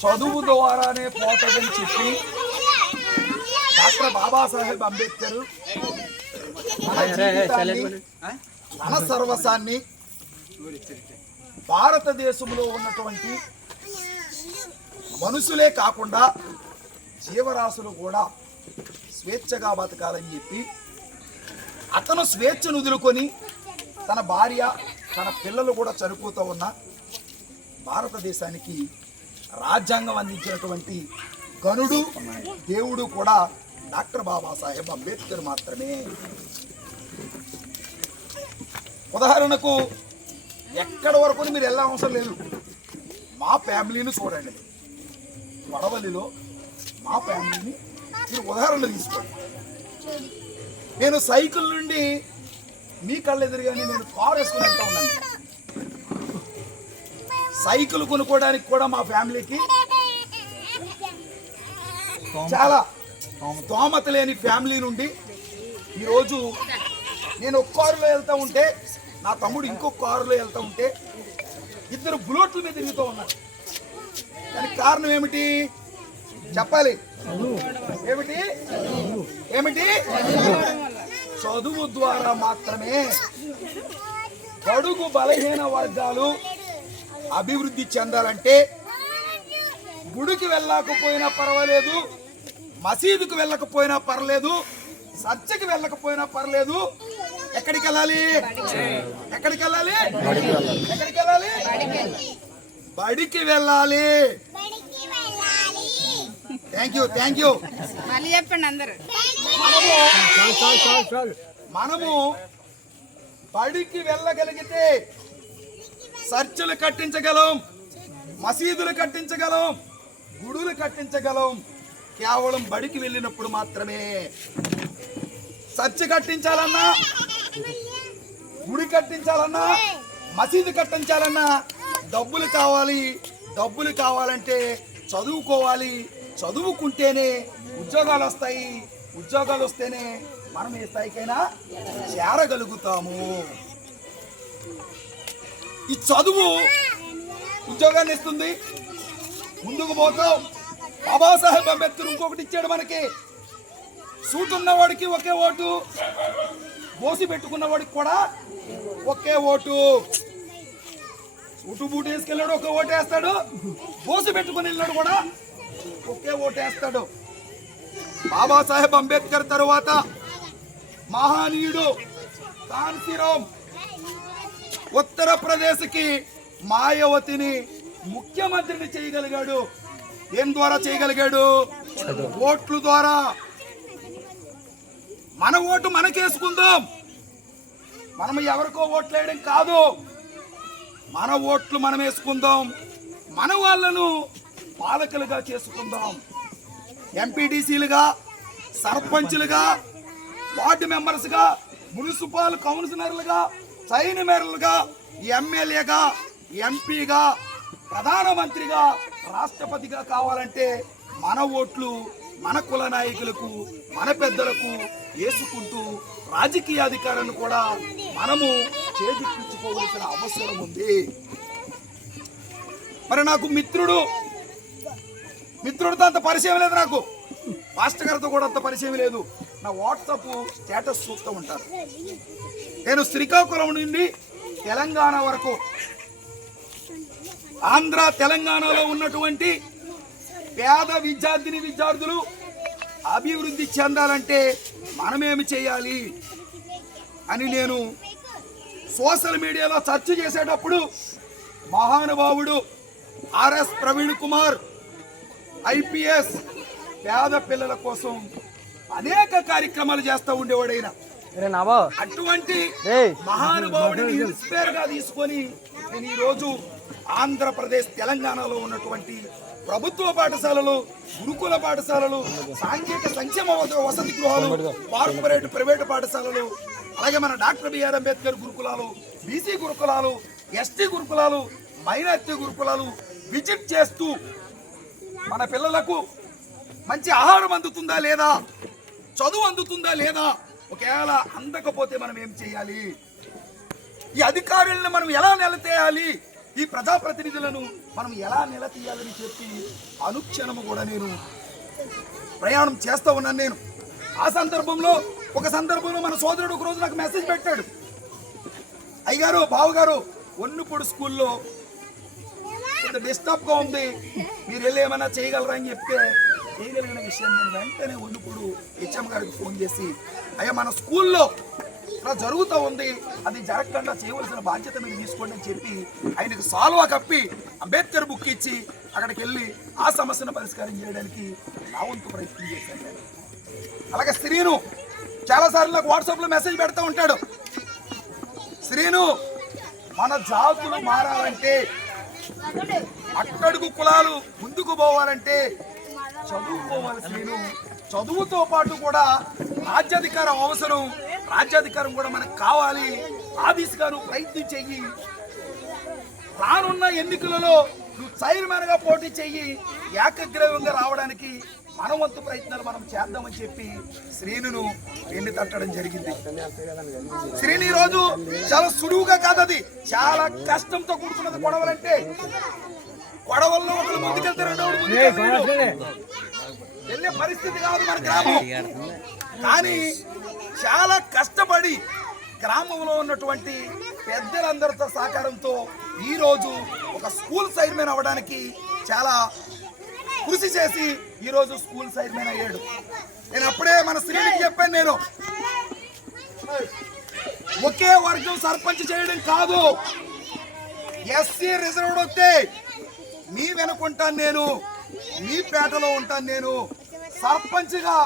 చదువు ద్వారానే పోతుందని చెప్పి డాక్టర్ బాబాసాహెబ్ అంబేద్కర్ తన సర్వసాన్ని భారతదేశంలో ఉన్నటువంటి మనుషులే కాకుండా జీవరాశులు కూడా స్వేచ్ఛగా బతకాలని చెప్పి అతను స్వేచ్ఛను వదులుకొని తన భార్య తన పిల్లలు కూడా చనిపోతూ ఉన్న భారతదేశానికి రాజ్యాంగం అందించినటువంటి గనుడు దేవుడు కూడా డాక్టర్ బాబాసాహెబ్ అంబేద్కర్ మాత్రమే. ఉదాహరణకు ఎక్కడి వరకు మీరు వెళ్ళే అవసరం లేదు. మా ఫ్యామిలీని చూడండి. వడవల్లిలో మా ఫ్యామిలీని మీరు ఉదాహరణ తీసుకోండి. నేను సైకిల్ నుండి మీ కళ్ళెదురుగానే నేను కారు వేసుకుని వెళ్తా ఉన్నాను. సైకిల్ కొనుక్కోవడానికి కూడా మా ఫ్యామిలీకి చాలా తోమత లేని ఫ్యామిలీ నుండి ఈరోజు నేను ఒక కారులో వెళ్తూ ఉంటే నా తమ్ముడు ఇంకొక కారులో వెళ్తూ ఉంటే ఇద్దరు బుల్లెట్ల మీద తిరుగుతూ ఉన్నారు. దానికి కారణం ఏమిటి? చెప్పాలి. ఏమిటి? ఏమిటి? చదువు ద్వారా మాత్రమే బడుగు బలహీన వర్గాలు అభివృద్ధి చెందాలంటే గుడికి వెళ్ళకపోయినా పర్వాలేదు మసీదుకు వెళ్ళకపోయినా పర్లేదు సజ్జకి వెళ్ళకపోయినా పర్లేదు. ఎక్కడికి వెళ్ళాలి? ఎక్కడికి వెళ్ళాలి? ఎక్కడికి వెళ్ళాలి? బడికి వెళ్ళాలి. థ్యాంక్ యూ థ్యాంక్ యూ మళ్ళీ చెప్పండి అందరు. మనము బడికి వెళ్ళగలిగితే చర్చిలు కట్టించగలం మసీదులు కట్టించగలం గుడులు కట్టించగలం. కేవలం బడికి వెళ్ళినప్పుడు మాత్రమే. చర్చి కట్టించాలన్నా గుడి కట్టించాలన్నా మసీదు కట్టించాలన్నా డబ్బులు కావాలి. డబ్బులు కావాలంటే చదువుకోవాలి. చదువుకుంటేనే ఉద్యోగాలు వస్తాయి. ఉద్యోగాలు వస్తేనే మనం ఏ స్థాయికైనా చేరగలుగుతాము. ఈ చదువు ఉద్యోగాన్ని ఇస్తుంది. ముందుకు పోతాం. బాబాసాహెబ్ అంబేద్కర్ ఇంకొకటి ఇచ్చాడు మనకి. సూట్ ఉన్నవాడికి ఒకే ఓటు. మోసి పెట్టుకున్నవాడికి కూడా ఒకే ఓటు. సూటు బూటు వేసుకెళ్ళాడు ఒక ఓటు వేస్తాడు. బోసి పెట్టుకుని వెళ్ళాడు కూడా ఒకే ఓటు వేస్తాడు. బాబాసాహెబ్ అంబేద్కర్ తరువాత మహానీయుడు కాన్సీరామ్ ఉత్తరప్రదేశ్కి మాయావతిని ముఖ్యమంత్రిని చేయగలిగాడు. ఏం ద్వారా చేయగలిగాడు? ఓట్లు ద్వారా. మన ఓటు మనకేసుకుందాం. మనం ఎవరికో ఓట్లు వేయడం కాదు. మన ఓట్లు మనం వేసుకుందాం మన వాళ్ళను పాలకులుగా చేసుకుందాం. ఎంపీటీసీలుగా సర్పంచులుగా వార్డు మెంబర్స్గా మున్సిపల్ కౌన్సిలర్లుగా చైన్ మేరలుగా ఎమ్మెల్యేగా ఎంపీగా ప్రధానమంత్రిగా రాష్ట్రపతిగా కావాలంటే మన ఓట్లు మన కుల నాయకులకు మన పెద్దలకు వేసుకుంటూ రాజకీయ అధికారాన్ని కూడా మనము చేజిక్కించుకోవలసిన అవసరం ఉంది. మరి నాకు మిత్రుడు మిత్రుడితో అంత పరిచయం లేదు నాకు. మాస్టర్ గారితో కూడా అంత పరిచయం లేదు. నా వాట్సాప్ స్టేటస్ చూస్తూ ఉంటారు. నేను శ్రీకాకుళం నుండి తెలంగాణ వరకు ఆంధ్ర తెలంగాణలో ఉన్నటువంటి పేద విద్యార్థిని విద్యార్థులు అభివృద్ధి చెందాలంటే మనమేమి చేయాలి అని నేను సోషల్ మీడియాలో సెర్చ్ చేసేటప్పుడు మహానుభావుడు ఆర్ఎస్ ప్రవీణ్ కుమార్ ఐపీఎస్ పేద పిల్లల కోసం అనేక కార్యక్రమాలు చేస్తూ ఉండేవాడైన. అటువంటి మహానుభావుడిని ఇన్స్పైర్గా తీసుకొని నేను ఈ రోజు ఆంధ్రప్రదేశ్ తెలంగాణలో ఉన్నటువంటి ప్రభుత్వ పాఠశాలలు గురుకుల పాఠశాలలు సాంఘిక సంక్షేమ వస- వసతి గృహాలు కార్పొరేట్ ప్రైవేట్ పాఠశాలలు అలాగే మన డాక్టర్ బిఆర్ అంబేద్కర్ గురుకులాలు బీసీ గురుకులాలు ఎస్టీ గురుకులాలు మైనార్టీ గురుకులాలు విజిట్ చేస్తూ మన పిల్లలకు మంచి ఆహారం అందుతుందా లేదా? చదువు అందుతుందా లేదా? ఒకవేళ అందకపోతే మనం ఏం చేయాలి? ఈ అధికారులను మనం ఎలా నిలతేయాలి ఈ ప్రజాప్రతినిధులను మనం ఎలా నిలతీయాలని చెప్పి అనుక్షణము కూడా నేను ప్రయాణం చేస్తూ ఉన్నాను నేను. ఆ సందర్భంలో ఒక సందర్భంలో మన సోదరుడు ఒకరోజు నాకు మెసేజ్ పెట్టాడు. అయ్యగారు బావగారు ఒన్నుపూడి స్కూల్లో కొంత డిస్టర్బ్గా ఉంది. మీరు వెళ్ళి ఏమైనా చేయగలరా? అని చెప్తే చేయగలిగిన విషయం నేను వెంటనే ఒన్నుపూడు హెచ్ఎం గారికి ఫోన్ చేసి అయ్యా మన స్కూల్లో ఇలా జరుగుతూ ఉంది. అది జరగకుండా చేయవలసిన బాధ్యత మీరు తీసుకోండి అని చెప్పి ఆయనకు సాల్వా కప్పి అంబేద్కర్ బుక్ ఇచ్చి అక్కడికి వెళ్ళి ఆ సమస్యను పరిష్కారం చేయడానికి నా వంతు ప్రయత్నం చేశాను నేను అలాగే శ్రీను చాలాసార్లు నాకు వాట్సాప్లో మెసేజ్ పెడతా ఉంటాడు. శ్రీను మన జాతులు మారాలంటే అక్కడుకు కులాలు ముందుకు పోవాలంటే చదువుకోవాలి శ్రీను. చదువుతో పాటు కూడా రాజ్యాధికారం అవసరం. రాజ్యాధికారం కూడా మనకు కావాలి. ఆ గారు ప్రయత్నం చెయ్యి. రానున్న ఎన్నికలలో నువ్వు చైర్మన్గా పోటీ చెయ్యి. ఏకగ్రీవంగా రావడానికి మన వంతు ప్రయత్నాలు మనం చేద్దామని చెప్పి శ్రీనును వెండి తట్టడం జరిగింది. శ్రీని రోజు చాలా సులువుగా కాదు అది. చాలా కష్టంతో కూడుకున్నది గొడవలంటే గొడవల్లో ఒకరు ముందుకెళ్తారు వెళ్ళే పరిస్థితి కాదు మన గ్రామం. కానీ చాలా కష్టపడి గ్రామంలో ఉన్నటువంటి పెద్దలందరితో సహకారంతో ఈరోజు ఒక స్కూల్ చైర్మన్ అవ్వడానికి చాలా కృషి చేసి ఈరోజు స్కూల్ చైర్మన్ అయ్యాడు. నేను అప్పుడే మన శ్రీనికి చెప్పాను నేను. ఒకే వర్గం సర్పంచ్ చేయడం కాదు. ఎస్సీ రిజర్వ్డ్ వస్తే మీ వెనుకుంటాను నేను మీ పేటలో ఉంటాను నేను. సర్పంచ్గా